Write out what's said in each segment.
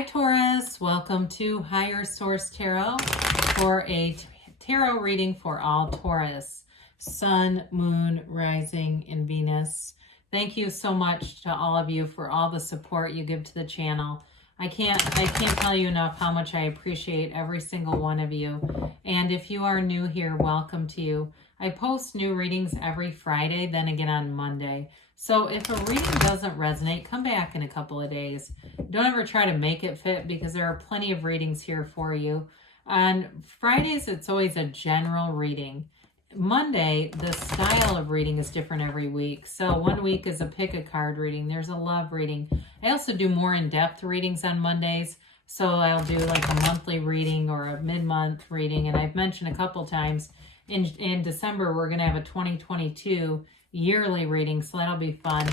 Hi Taurus, welcome to Higher Source Tarot for a tarot reading for all Taurus, Sun, Moon, Rising, and Venus. Thank you so much to all of you for all the support you give to the channel. I can't tell you enough how much I appreciate every single one of you. And if you are new here, welcome to you. I post new readings every Friday, then again on Monday. So if a reading doesn't resonate, come back in a couple of days. Don't ever try to make it fit because there are plenty of readings here for you. On Fridays, it's always a general reading. Monday, the style of reading is different every week. So one week is a pick a card reading. There's a love reading. I also do more in-depth readings on Mondays. So I'll do like a monthly reading or a mid-month reading. And I've mentioned a couple times in December, we're going to have a 2022 yearly reading, so that'll be fun.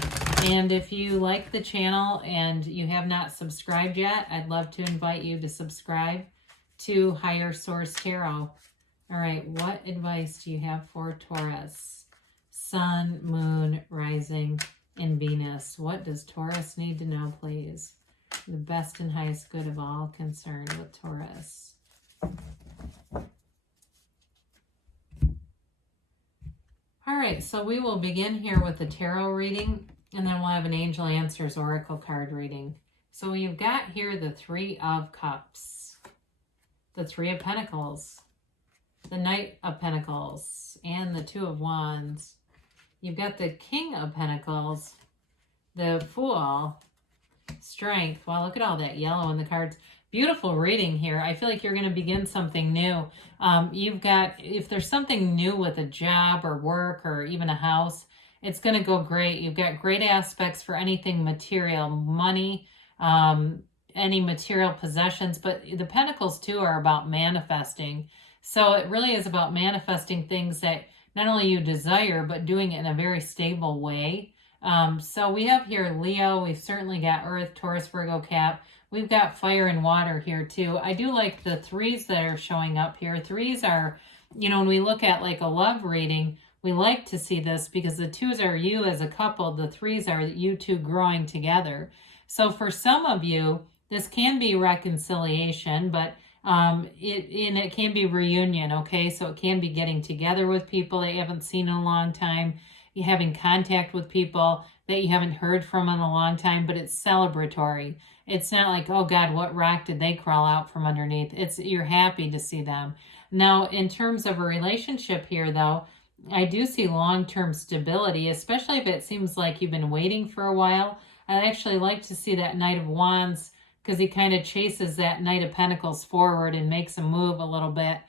And if you like the channel and you have not subscribed yet, I'd love to invite you to subscribe to Higher Source Tarot. All right, what advice do you have for Taurus? Sun, Moon, Rising, and Venus. What does Taurus need to know, please? The best and highest good of all concerned with Taurus. All right, so we will begin here with the tarot reading, and then we'll have an Angel Answers Oracle card reading. So you've got here the Three of Cups, the Three of Pentacles, the Knight of Pentacles, and the Two of Wands. You've got the King of Pentacles, the Fool, Strength. Wow, look at all that yellow in the cards. Beautiful reading here. I feel like you're going to begin something new. You've got, if there's something new with a job or work or even a house, it's going to go great. You've got great aspects for anything material, money, any material possessions, but the Pentacles too are about manifesting. So it really is about manifesting things that not only you desire, but doing it in a very stable way. So we have here Leo. We've certainly got Earth, Taurus, Virgo, Cap. We've got fire and water here too. I do like the threes that are showing up here. Threes are, you know, when we look at like a love reading, we like to see this because the twos are you as a couple. The threes are you two growing together. So for some of you, this can be reconciliation, but it can be reunion, okay? So it can be getting together with people that you haven't seen in a long time. You having contact with people that you haven't heard from in a long time, but it's celebratory. It's not like, oh God, what rock did they crawl out from underneath? You're happy to see them. Now, in terms of a relationship here, though, I do see long-term stability, especially if it seems like you've been waiting for a while. I actually like to see that Knight of Wands because he kind of chases that Knight of Pentacles forward and makes him move a little bit.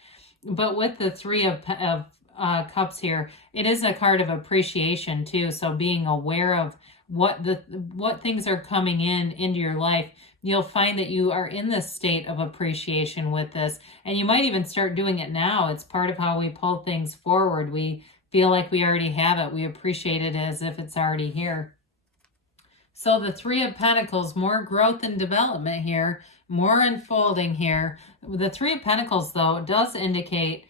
But with the Three of Cups here, it is a card of appreciation too. So being aware of what things are coming into your life, you'll find that you are in this state of appreciation with this, and you might even start doing it now. It's part of how we pull things forward. We feel like we already have it. We appreciate it as if it's already here. So the Three of Pentacles, more growth and development here, more unfolding here. The Three of Pentacles, though, does indicate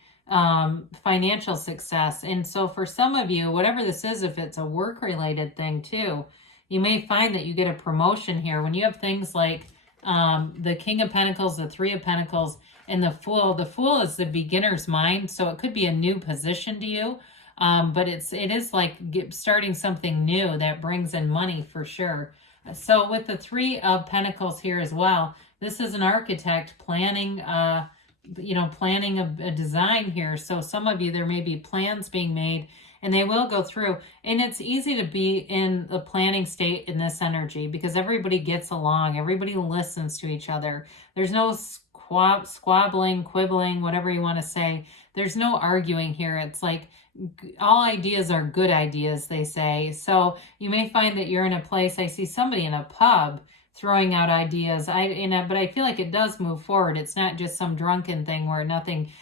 financial success. And so for some of you, whatever this is, if it's a work-related thing too, you may find that you get a promotion here. When you have things like the King of Pentacles, the Three of Pentacles, and the Fool is the beginner's mind. So it could be a new position to you. But it is like starting something new that brings in money for sure. So with the Three of Pentacles here as well, this is an architect planning planning a design here. So some of you, there may be plans being made and they will go through. And it's easy to be in the planning state in this energy because everybody gets along. Everybody listens to each other. There's no squabbling, quibbling, whatever you want to say. There's no arguing here. It's like all ideas are good ideas, they say. So you may find that you're in a place, I see somebody in a pub throwing out ideas. But I feel like it does move forward. It's not just some drunken thing where nothing,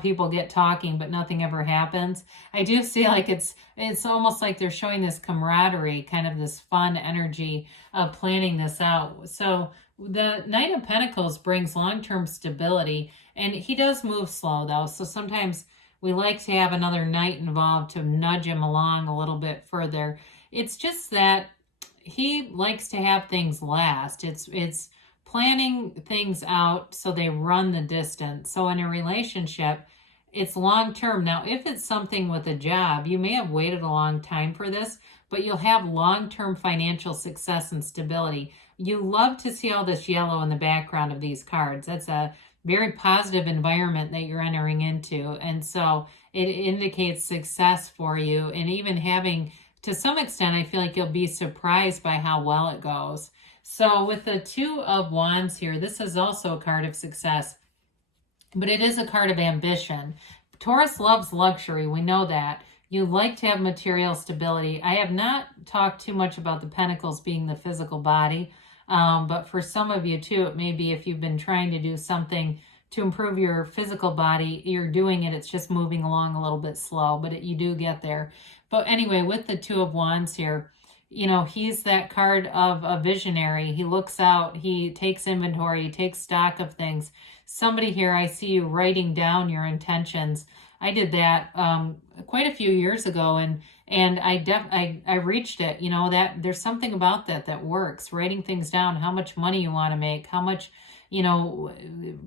people get talking, but nothing ever happens. I do see like it's almost like they're showing this camaraderie, kind of this fun energy of planning this out. So the Knight of Pentacles brings long-term stability, and he does move slow though. So sometimes we like to have another knight involved to nudge him along a little bit further. It's just that he likes to have things last. It's planning things out so they run the distance. So in a relationship, it's long term. Now, if it's something with a job, you may have waited a long time for this, but you'll have long-term financial success and stability. You love to see all this yellow in the background of these cards. That's a very positive environment that you're entering into. And so it indicates success for you. And even having, to some extent, I feel like you'll be surprised by how well it goes. So with the Two of Wands here, this is also a card of success, but it is a card of ambition. Taurus loves luxury. We know that. You like to have material stability. I have not talked too much about the Pentacles being the physical body, but for some of you too, it may be if you've been trying to do something to improve your physical body, you're doing it, it's just moving along a little bit slow, but you do get there. But anyway, with the Two of Wands here, you know, he's that card of a visionary. He looks out, he takes inventory, he takes stock of things. Somebody here, I see you writing down your intentions. I did that quite a few years ago, and I reached it. You know, that there's something about that works. Writing things down, how much money you want to make, how much, you know,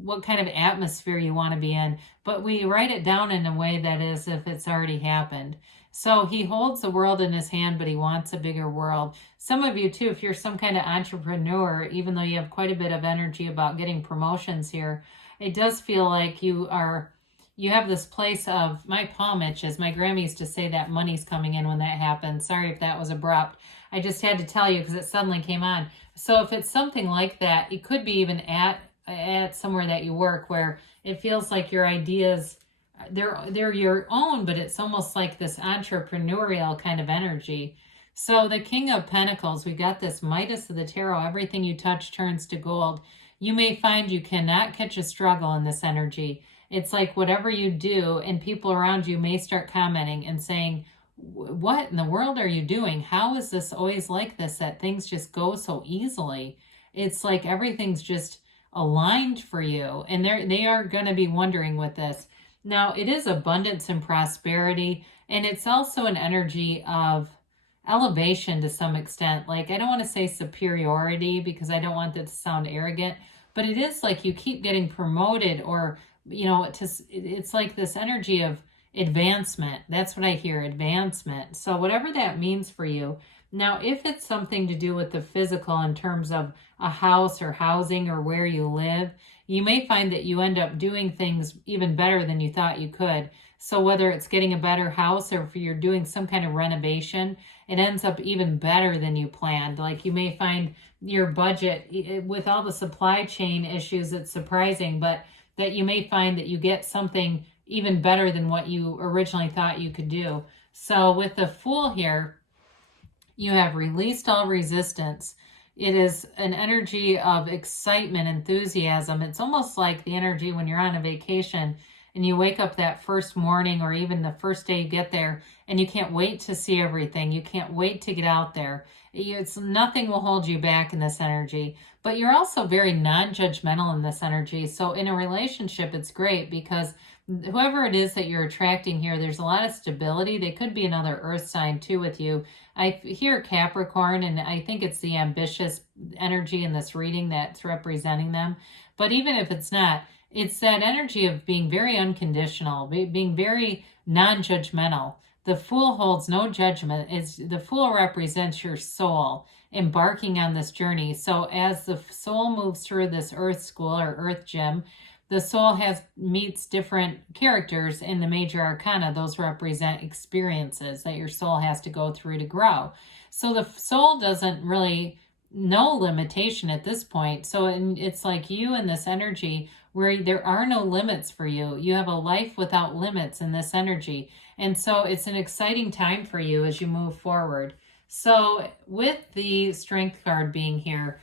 what kind of atmosphere you want to be in. But we write it down in a way that is if it's already happened. So he holds the world in his hand, but he wants a bigger world. Some of you too, if you're some kind of entrepreneur, even though you have quite a bit of energy about getting promotions here, it does feel like you have this place of, my palm itches. My grandma used to say that money's coming in when that happens. Sorry if that was abrupt. I just had to tell you because it suddenly came on. So if it's something like that, it could be even at somewhere that you work where it feels like your ideas, they're your own, but it's almost like this entrepreneurial kind of energy. So the King of Pentacles, we got this Midas of the Tarot. Everything you touch turns to gold. You may find you cannot catch a struggle in this energy. It's like whatever you do, and people around you may start commenting and saying, what in the world are you doing? How is this always like this, that things just go so easily? It's like everything's just aligned for you. And they are going to be wondering with this. Now, it is abundance and prosperity, and it's also an energy of elevation to some extent. Like, I don't want to say superiority because I don't want that to sound arrogant, but it is like you keep getting promoted, or, you know, it's like this energy of advancement. That's what I hear, advancement. So whatever that means for you. Now, if it's something to do with the physical in terms of a house or housing or where you live, you may find that you end up doing things even better than you thought you could. So whether it's getting a better house or if you're doing some kind of renovation, it ends up even better than you planned. Like, you may find your budget, with all the supply chain issues, it's surprising, but that you may find that you get something even better than what you originally thought you could do. So with the Fool here, you have released all resistance. It is an energy of excitement, enthusiasm. It's almost like the energy when you're on a vacation and you wake up that first morning or even the first day you get there and you can't wait to see everything. You can't wait to get out there. Nothing will hold you back in this energy, but you're also very non-judgmental in this energy. So in a relationship, it's great because whoever it is that you're attracting here, there's a lot of stability. They could be another earth sign too with you. I hear Capricorn, and I think it's the ambitious energy in this reading that's representing them. But even if it's not, it's that energy of being very unconditional, being very non-judgmental. The Fool holds no judgment. The Fool represents your soul embarking on this journey. So as the soul moves through this earth school or earth gym, the soul meets different characters in the major arcana. Those represent experiences that your soul has to go through to grow. So the soul doesn't really know limitation at this point. So it's like you in this energy where there are no limits for you. You have a life without limits in this energy. And so it's an exciting time for you as you move forward. So with the Strength card being here,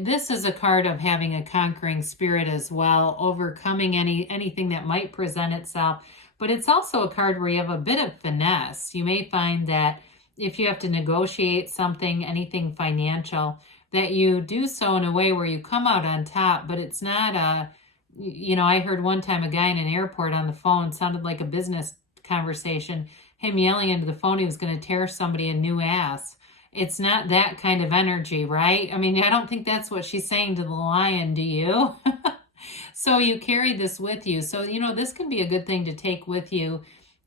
this is a card of having a conquering spirit as well, overcoming anything that might present itself. But it's also a card where you have a bit of finesse. You may find that if you have to negotiate something, anything financial, that you do so in a way where you come out on top, but it's not I heard one time a guy in an airport on the phone, sounded like a business conversation, him yelling into the phone he was going to tear somebody a new ass. it's not that kind of energy, right? I mean, I don't think that's what she's saying to the lion, do you? So you carry this with you. So, this can be a good thing to take with you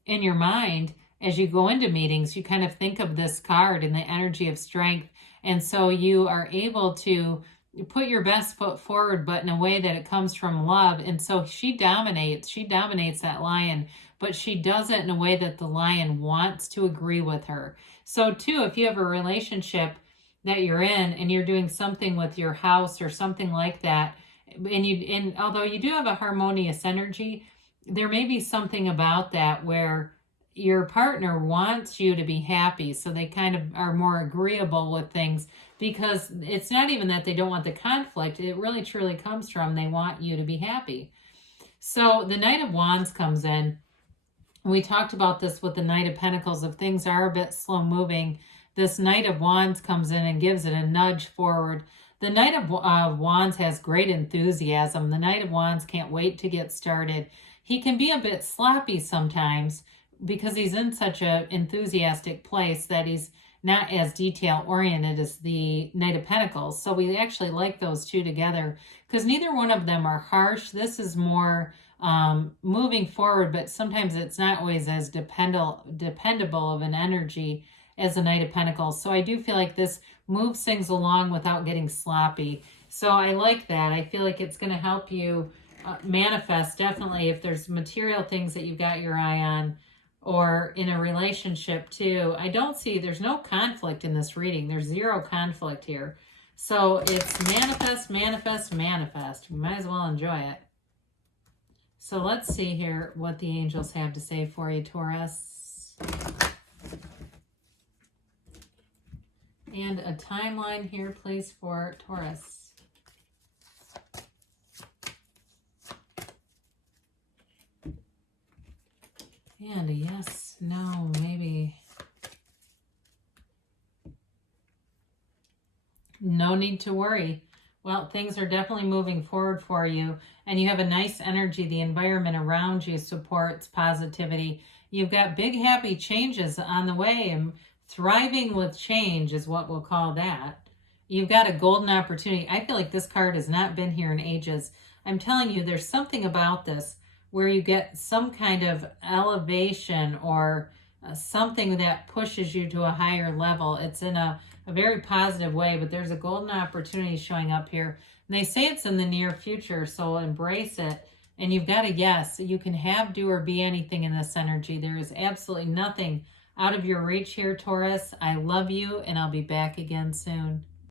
in your mind as you go into meetings. You kind of think of this card and the energy of strength. And so you are able to put your best foot forward, but in a way that it comes from love. And so she dominates that lion, but she does it in a way that the lion wants to agree with her. So too, if you have a relationship that you're in and you're doing something with your house or something like that, and although you do have a harmonious energy, there may be something about that where your partner wants you to be happy, so they kind of are more agreeable with things, because it's not even that they don't want the conflict. It really truly comes from they want you to be happy. So the Knight of Wands comes in. We talked about this with the Knight of Pentacles. If things are a bit slow moving, this Knight of Wands comes in and gives it a nudge forward. The Knight of Wands has great enthusiasm. The Knight of Wands can't wait to get started. He can be a bit sloppy sometimes because he's in such an enthusiastic place that he's not as detail-oriented as the Knight of Pentacles. So we actually like those two together because neither one of them are harsh. This is more moving forward, but sometimes it's not always as dependable of an energy as the Knight of Pentacles. So I do feel like this moves things along without getting sloppy. So I like that. I feel like it's going to help you manifest, definitely, if there's material things that you've got your eye on, or in a relationship too. I don't see, there's no conflict in this reading. There's zero conflict here. So it's manifest, manifest, manifest. We might as well enjoy it. So let's see here what the angels have to say for you, Taurus. And a timeline here, please, for Taurus. And a yes, no, maybe. No need to worry. Well, things are definitely moving forward for you, and you have a nice energy. The environment around you supports positivity. You've got big, happy changes on the way, and thriving with change is what we'll call that. You've got a golden opportunity. I feel like this card has not been here in ages. I'm telling you, there's something about this where you get some kind of elevation or something that pushes you to a higher level. It's in a very positive way, but there's a golden opportunity showing up here. And they say it's in the near future, so embrace it. And you've got a yes. You can have, do, or be anything in this energy. There is absolutely nothing out of your reach here, Taurus. I love you, and I'll be back again soon.